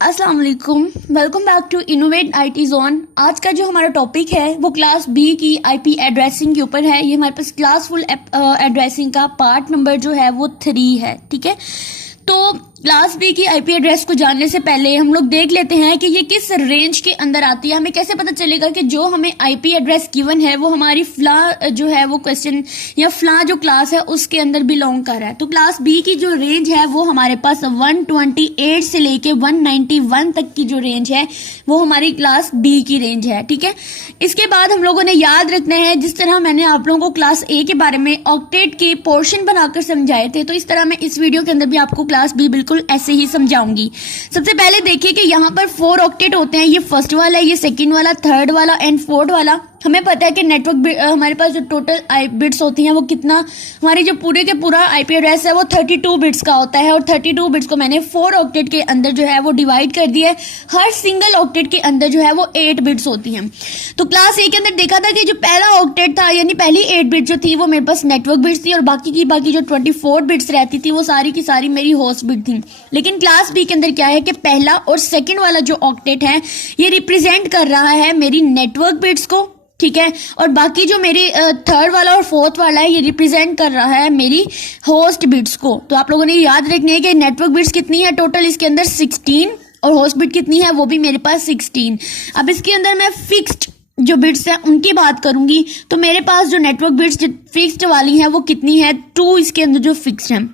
अस्सलाम वालेकुम, welcome back to innovate IT zone. आज का जो हमारा टॉपिक है वो क्लास बी की आईपी एड्रेसिंग के ऊपर है। ये हमारे पास क्लास फुल एड्रेसिंग का पार्ट नंबर जो है वो 3 है। ठीक है, तो क्लास बी की आईपी एड्रेस को जानने से पहले हम लोग देख लेते हैं कि ये किस रेंज के अंदर आती है। हमें कैसे पता चलेगा कि जो हमें आईपी एड्रेस गिवन है वो हमारी फ्ला जो है वो क्वेश्चन या फ्ला जो क्लास है उसके अंदर बिलोंग कर रहा है। तो क्लास बी की जो रेंज है वो हमारे पास 128 से लेके 191 तक की जो रेंज है वो हमारी क्लास बी की रेंज है। ठीक है, इसके बाद हम लोगों ने याद रखना है, जिस तरह मैंने आप लोगों को क्लास ए के बारे में ऑक्टेट के पोर्शन बनाकर समझाए थे, तो इस तरह मैं इस वीडियो के अंदर भी आपको क्लास बी बिल्कुल ऐसे ही समझाऊंगी। सबसे पहले देखिए कि यहाँ पर 4 ऑक्टेट होते हैं। ये फर्स्ट वाला, ये सेकंड वाला, थर्ड वाला एंड फोर्थ वाला। हमें पता है कि नेटवर्क हमारे पास जो टोटल बिट्स होती हैं वो कितना, हमारी जो पूरे के पूरा आईपी एड्रेस है वो 32 बिट्स का होता है और 32 बिट्स को मैंने 4 ऑक्टेट के अंदर जो है वो डिवाइड कर दिया है। हर सिंगल ऑक्टेट के अंदर जो है वो 8 बिट्स होती हैं। तो क्लास ए के अंदर देखा था कि जो पहला ऑक्टेट था यानी पहली 8 बिट जो थी वो मेरे पास नेटवर्क बिट्स थी और बाकी जो 24 बिट्स रहती थी वो सारी की सारी मेरी होस्ट बिट थी। लेकिन क्लास बी के अंदर क्या है कि पहला और सेकेंड वाला जो ऑक्टेट है ये रिप्रेजेंट कर रहा है मेरी नेटवर्क बिट्स को। ठीक है, और बाकी जो मेरी थर्ड वाला और फोर्थ वाला है ये रिप्रेजेंट कर रहा है मेरी होस्ट बिट्स को। तो आप लोगों ने याद रखनी है कि नेटवर्क बिट्स कितनी है टोटल, इसके अंदर 16 और होस्ट बिट कितनी है वो भी मेरे पास 16। अब इसके अंदर मैं फिक्स्ड जो बिट्स हैं उनकी बात करूंगी तो मेरे पास जो नेटवर्क बिट्स फिक्स्ड वाली है वो कितनी है, 2 इसके अंदर जो फिक्स्ड है।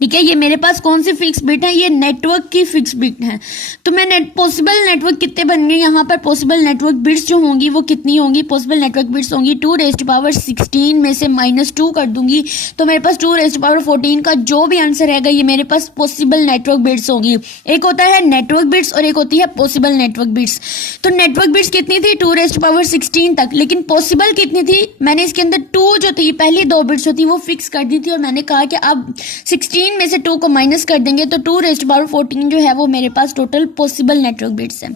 ठीक है, ये मेरे पास कौन सी फिक्स बिट है, ये नेटवर्क की फिक्स बिट है। तो मैं पॉसिबल नेटवर्क कितने बन गए, यहाँ पर पॉसिबल नेटवर्क बिट्स जो होंगी वो कितनी होंगी, पॉसिबल नेटवर्क बिट्स होंगी 2⁻16 में से -2 कर दूंगी तो मेरे पास 2⁻14 का जो भी आंसर रहेगा ये मेरे पास पॉसिबल नेटवर्क बिट्स होंगी। एक होता है नेटवर्क बिट्स और एक होती है पॉसिबल नेटवर्क बिट्स। तो नेटवर्क बिट्स कितनी थी 2⁻16 तक, लेकिन पॉसिबल कितनी थी, मैंने इसके अंदर 2 जो थी पहली 2 बिट्स जो थी वो फिक्स कर दी थी और मैंने कहा कि अब 16 में से 2 को माइनस कर देंगे तो 2⁻14 जो है वो मेरे पास टोटल पॉसिबल नेटवर्क बिट्स है।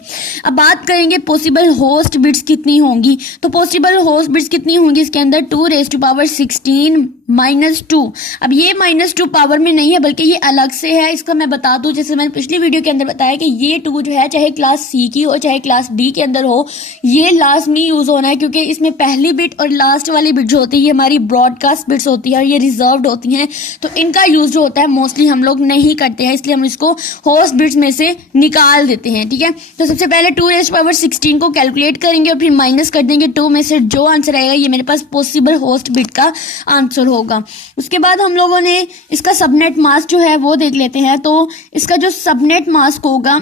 अब बात करेंगे पॉसिबल होस्ट बिट्स कितनी होंगी। तो पॉसिबल होस्ट बिट्स कितनी होंगी इसके अंदर 2⁻16 -2। अब ये -2 पावर में नहीं है बल्कि ये अलग से है। इसका मैं बता दूं, जैसे मैंने पिछली वीडियो के अंदर बताया कि ये 2 जो है चाहे क्लास सी की हो चाहे क्लास डी के अंदर हो ये लाजमी यूज होना है, क्योंकि इसमें पहली बिट और लास्ट वाली बिट जो होती है ये हमारी ब्रॉडकास्ट बिट्स होती है और ये रिजर्व्ड होती हैं। तो इनका यूज जो होता है मोस्टली हम लोग नहीं करते हैं, इसलिए हम इसको होस्ट बिट्स में से निकाल देते हैं। ठीक है, तो सबसे पहले 2⁻16 को कैलकुलेट करेंगे और फिर माइनस कर देंगे 2 में से जो आंसर आएगा ये मेरे पास पॉसिबल होस्ट बिट का आंसर होगा। उसके बाद हम लोगों ने इसका सबनेट मास्क जो है वो देख लेते हैं। तो इसका जो सबनेट मास्क होगा,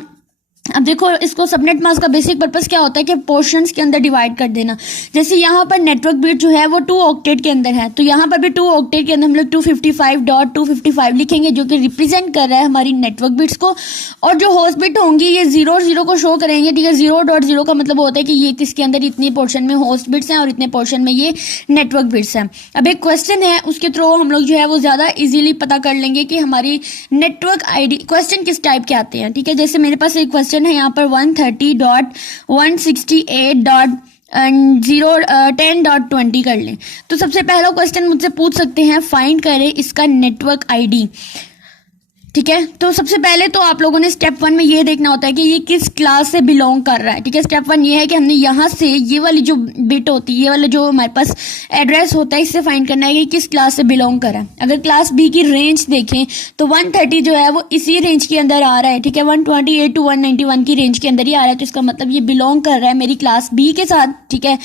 अब देखो इसको सबनेट मास्क का बेसिक पर्पस क्या होता है कि पोर्शंस के अंदर डिवाइड कर देना। जैसे यहाँ पर नेटवर्क बिट जो है वो 2 ऑक्टेट के अंदर है तो यहाँ पर भी 2 ऑक्टेट के अंदर हम लोग 255.255 लिखेंगे जो कि रिप्रेजेंट कर रहा है हमारी नेटवर्क बिट्स को। और जो होस्ट बिट होंगी ये 0 और 0 को शो करेंगे। ठीक है, 0.0 का मतलब होता है कि ये किसके अंदर इतने पोर्शन में होस्ट बिट्स हैं और इतने पोर्शन में ये नेटवर्क बिट्स हैं। अब एक क्वेश्चन है उसके थ्रू हम लोग जो है वो ज्यादा इजीली पता कर लेंगे कि हमारी नेटवर्क आईडी क्वेश्चन किस टाइप के आते हैं। ठीक है, जैसे मेरे पास एक क्वेश्चन है यहाँ पर 130.168.10.20 कर लें। तो सबसे पहला क्वेश्चन मुझसे पूछ सकते हैं फाइंड करें इसका नेटवर्क आईडी। ठीक है, तो सबसे पहले तो आप लोगों ने स्टेप 1 में ये देखना होता है कि ये किस क्लास से बिलोंग कर रहा है। ठीक है, स्टेप 1 ये है कि हमने यहाँ से ये वाली जो बिट होती है, ये वाला जो हमारे पास एड्रेस होता है इससे फाइंड करना है कि किस क्लास से बिलोंग कर रहा है। अगर क्लास बी की रेंज देखें तो 130 जो है वो इसी रेंज के अंदर आ रहा है। ठीक है, 128 to 191 की रेंज के अंदर ही आ रहा है, तो इसका मतलब ये बिलोंग कर रहा है मेरी क्लास बी के साथ। ठीक है,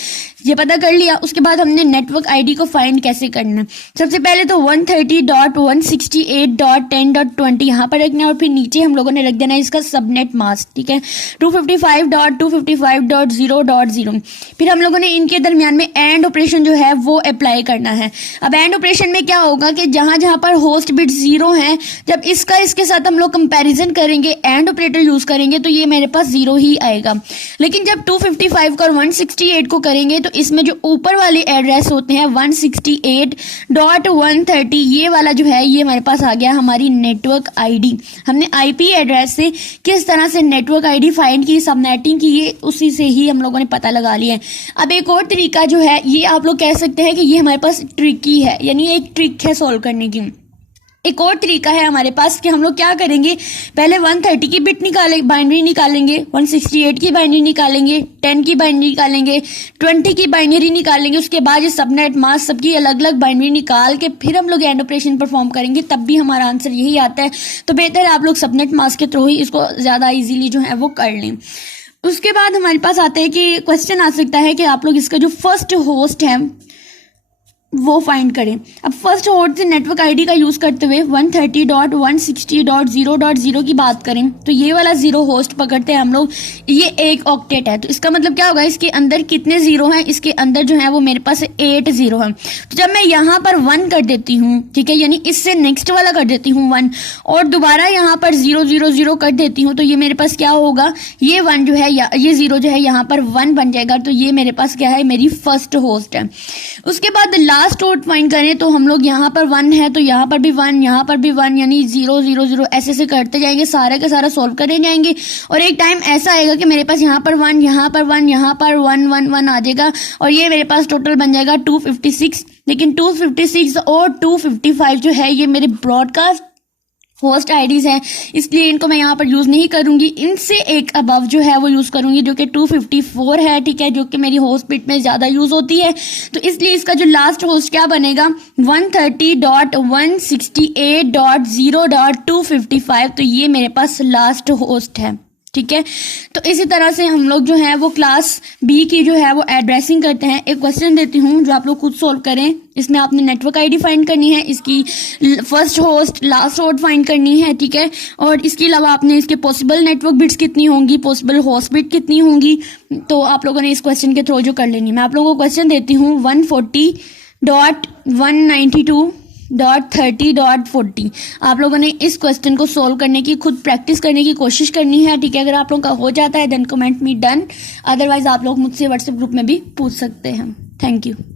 ये पता कर लिया। उसके बाद हमने नेटवर्क आईडी को फाइंड कैसे करना है। सबसे पहले तो 130.168.10.20 यहाँ पर रखना है और फिर नीचे हम लोगों ने रख देना है इसका सबनेट मास्क। ठीक है, 255.255.0.0। फिर हम लोगों ने इनके दरमियान में एंड ऑपरेशन जो है वो अप्लाई करना है। अब एंड ऑपरेशन में क्या होगा कि जहां जहां पर होस्ट बिट 0 है, जब इसका इसके साथ हम लोग कंपैरिजन करेंगे एंड ऑपरेटर यूज करेंगे तो ये मेरे पास 0 ही आएगा। लेकिन जब 255 का और 168 को करेंगे तो इसमें जो ऊपर वाले एड्रेस होते हैं 168.130 ये वाला जो है ये हमारे पास आ गया हमारी नेटवर्क आईडी। हमने आईपी एड्रेस से किस तरह से नेटवर्क आईडी फाइंड की, सबनेटिंग की, ये उसी से ही हम लोगों ने पता लगा लिया है। अब एक और तरीका जो है ये आप लोग कह सकते हैं कि ये हमारे पास ट्रिकी है, यानी एक ट्रिक है सॉल्व करने की। एक और तरीका है हमारे पास कि हम लोग क्या करेंगे, पहले 130 की बिट बाइनरी निकालेंगे, 168 की बाइनरी निकालेंगे, 10 की बाइनरी निकालेंगे, 20 की बाइनरी निकालेंगे, उसके बाद ये सबनेट मास्क सबकी अलग अलग बाइनरी निकाल के फिर हम लोग एंड ऑपरेशन परफॉर्म करेंगे, तब भी हमारा आंसर यही आता है। तो बेहतर है आप लोग सबनेट मास्क के थ्रू ही इसको ज़्यादा ईजीली जो है वो कर लें। उसके बाद हमारे पास आता है कि क्वेश्चन आ सकता है कि आप लोग इसका जो फर्स्ट होस्ट है वो फाइंड करें। अब फर्स्ट होस्ट से नेटवर्क आईडी का यूज करते हुए 130.160.0.0 की बात करें तो ये वाला जीरो होस्ट पकड़ते हैं हम लोग, ये एक ऑक्टेट है। तो इसका मतलब क्या होगा, इसके अंदर कितने जीरो हैं, इसके अंदर जो है वो मेरे पास 8 जीरो है। तो जब मैं यहाँ पर 1 कर देती हूँ, ठीक है, यानी इससे नेक्स्ट वाला कर देती हूँ 1 और दोबारा यहाँ पर 000 कर देती हूँ, तो ये मेरे पास क्या होगा, ये 1 जो है ये 0 जो है यहाँ पर 1 बन जाएगा। तो ये मेरे पास क्या है, मेरी फर्स्ट होस्ट है। उसके बाद लास्ट होस्ट फाइंड करें तो हम लोग यहाँ पर 1 है तो यहाँ पर भी 1, यहाँ पर भी 1, यानी 0 0 0 ऐसे करते जाएंगे, सारे का सारा सॉल्व करते जाएंगे और एक टाइम ऐसा आएगा कि मेरे पास यहाँ पर 1, यहाँ पर 1, यहाँ पर 1 1 1 आ जाएगा और ये मेरे पास टोटल बन जाएगा 256। लेकिन 256 और 255 जो है ये मेरे ब्रॉडकास्ट होस्ट आईडीज है, इसलिए इनको मैं यहाँ पर यूज नहीं करूंगी। इनसे एक अबव जो है वो यूज करूंगी जो कि 254 है, ठीक है, जो कि मेरी होस्ट बिट में ज्यादा यूज होती है। तो इसलिए इसका जो लास्ट होस्ट क्या बनेगा, 130.168.0.255। तो ये मेरे पास लास्ट होस्ट है, ठीक है। तो इसी तरह से हम लोग जो है वो क्लास बी की जो है वो एड्रेसिंग करते हैं। एक क्वेश्चन देती हूँ जो आप लोग खुद सॉल्व करें। इसमें आपने नेटवर्क आईडी फाइंड करनी है, इसकी first host last host find करनी है, ठीक है, और इसके अलावा आपने इसके पॉसिबल नेटवर्क बिट्स कितनी होंगी, पॉसिबल होस्ट बिट कितनी होंगी, तो आप लोगों ने इस क्वेश्चन के थ्रू जो कर लेनी है। मैं आप लोगों को क्वेश्चन देती हूँ 140.192.30.40। आप लोगों ने इस क्वेश्चन को सोल्व करने की, खुद प्रैक्टिस करने की कोशिश करनी है, ठीक है। अगर आप लोगों का हो जाता है then comment me done, otherwise आप लोग मुझसे व्हाट्सएप ग्रुप में भी पूछ सकते हैं। Thank you.